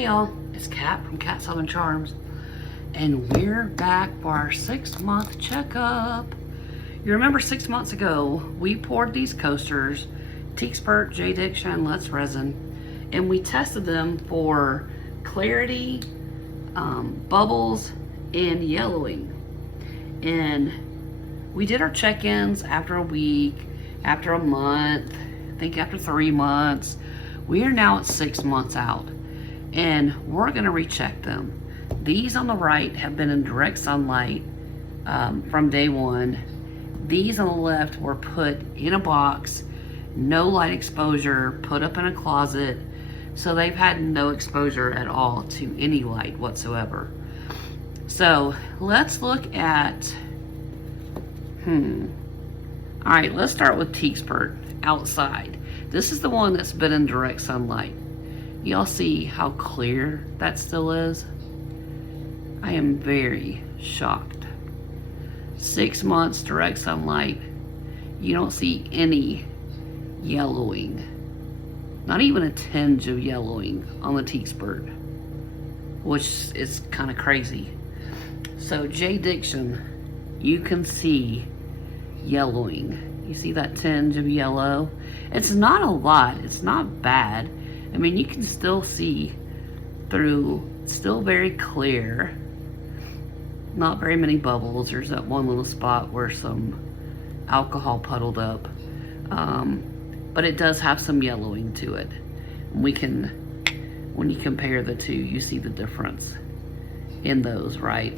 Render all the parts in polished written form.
Hey y'all, it's Kat from KatsSouthernCharms, and we're back for our 6-month checkup. You remember 6 months ago, we poured these coasters, Teexpert, JDiction Resin, and we tested them for clarity, bubbles, and yellowing. And we did our check-ins after a week, after a month, I think after 3 months. We are now at 6 months out, and we're gonna recheck them. These on the right have been in direct sunlight from day one. These on the left were put in a box, no light exposure, put up in a closet, so they've had no exposure at all to any light whatsoever. So let's look at, all right, let's start with Teexpert outside. This is the one that's been in direct sunlight. Y'all see how clear that still is? I am very shocked. 6 months direct sunlight, you don't see any yellowing. Not even a tinge of yellowing on the Teexpert, which is kind of crazy. So JDiction, you can see yellowing. You see that tinge of yellow? It's not a lot, it's not bad. I mean, you can still see through, still very clear. Not very many bubbles. There's that one little spot where some alcohol puddled up. But it does have some yellowing to it. We can, when you compare the two, you see the difference in those, right?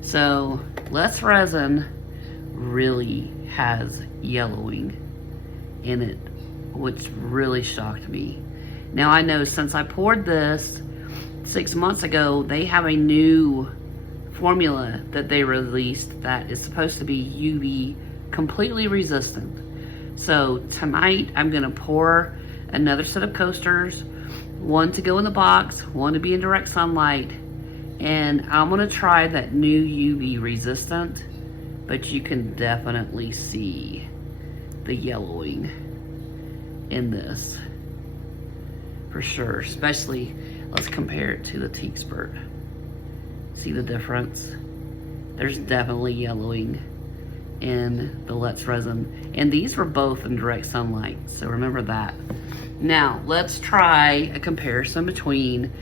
So, Let's Resin really has yellowing in it, which really shocked me. Now I know since I poured this 6 months ago, they have a new formula that they released that is supposed to be UV completely resistant. So tonight I'm gonna pour another set of coasters, one to go in the box, one to be in direct sunlight, and I'm gonna try that new UV resistant, but you can definitely see the yellowing in this for sure. Especially, let's compare it to the Teexpert. See the difference? There's definitely yellowing in the Let's Resin, and these were both in direct sunlight, so remember that. Now let's try a comparison between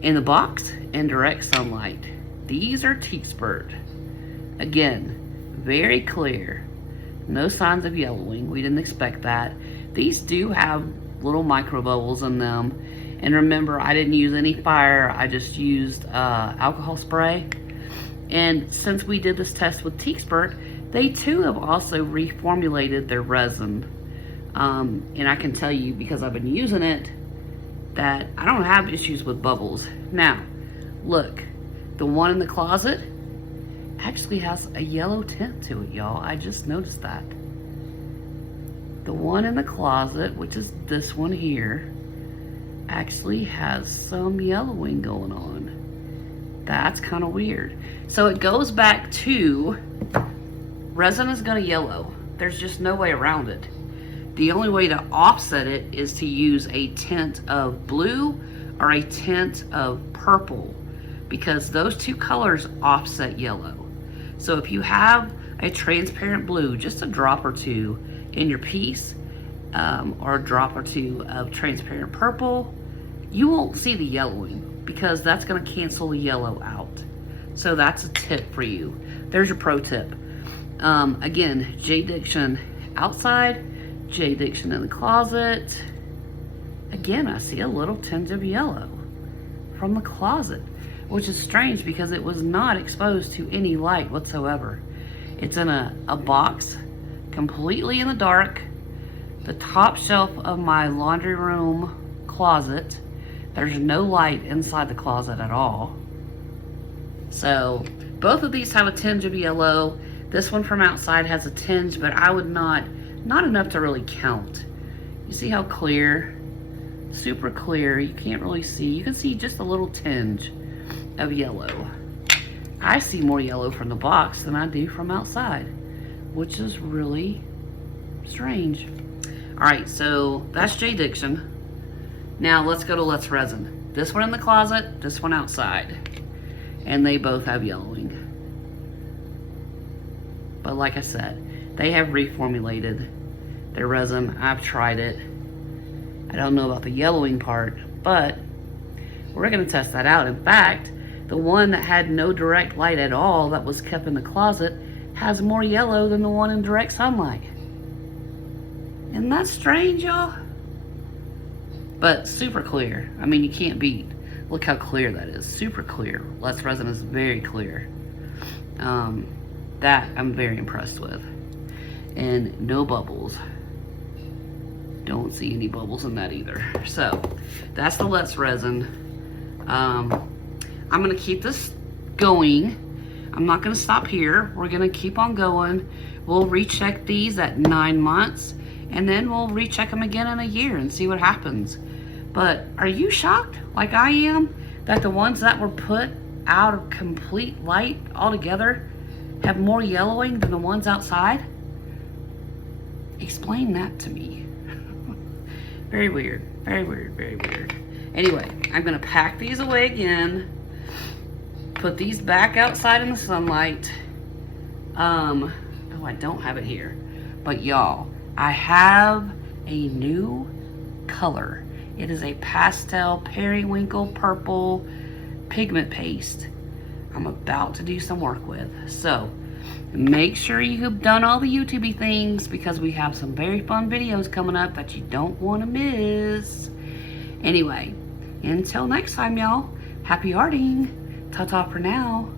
in the box and direct sunlight. These are Teexpert. Again, very clear, no signs of yellowing. We didn't expect that. These do have little micro bubbles in them, and remember, I didn't use any fire, I just used alcohol spray. And since we did this test with Teexpert, they too have also reformulated their resin, and I can tell you, because I've been using it, that I don't have issues with bubbles. Now look, the one in the closet actually has a yellow tint to it, y'all. I just noticed that. The one in the closet, which is this one here, actually has some yellowing going on. That's kind of weird. So it goes back to, resin is gonna yellow. There's just no way around it. The only way to offset it is to use a tint of blue or a tint of purple, because those two colors offset yellow. So if you have a transparent blue, just a drop or two in your piece, or a drop or two of transparent purple, you won't see the yellowing, because that's gonna cancel the yellow out. So that's a tip for you. There's your pro tip. Again, JDiction outside, JDiction in the closet. Again, I see a little tinge of yellow from the closet, which is strange because it was not exposed to any light whatsoever. It's in a box, completely in the dark, the top shelf of my laundry room closet. There's no light inside the closet at all. So both of these have a tinge of yellow. This one from outside has a tinge, but I would not enough to really count. You see how clear? Super clear. You can't really see. You can see just a little tinge of yellow. I see more yellow from the box than I do from outside, which is really strange. All right, so that's JDiction. Now let's go to Let's Resin. this one in the closet, this one outside. And they both have yellowing. But like I said, they have reformulated their resin. I've tried it. I don't know about the yellowing part, but we're gonna test that out. In fact, the one that had no direct light at all that was kept in the closet has more yellow than the one in direct sunlight. Isn't that strange, y'all? But super clear. I mean, you can't beat. Look how clear that is. Super clear. Less resin is very clear. That I'm very impressed with. And no bubbles. Don't see any bubbles in that either. So that's the Let's Resin. I'm gonna keep this going. I'm not gonna stop here. We're gonna keep on going. We'll recheck these at 9 months, and then we'll recheck them again in a year and see what happens. But are you shocked, like I am, that the ones that were put out of complete light altogether have more yellowing than the ones outside? Explain that to me. Very weird, very weird, very weird. Anyway, I'm gonna pack these away again, put these back outside in the sunlight. Oh, I don't have it here. But y'all, I have a new color. It is a pastel periwinkle purple pigment paste I'm about to do some work with. So make sure you have done all the YouTube things, because we have some very fun videos coming up that you don't want to miss. Anyway, until next time, y'all, happy arting. Ta-ta for now.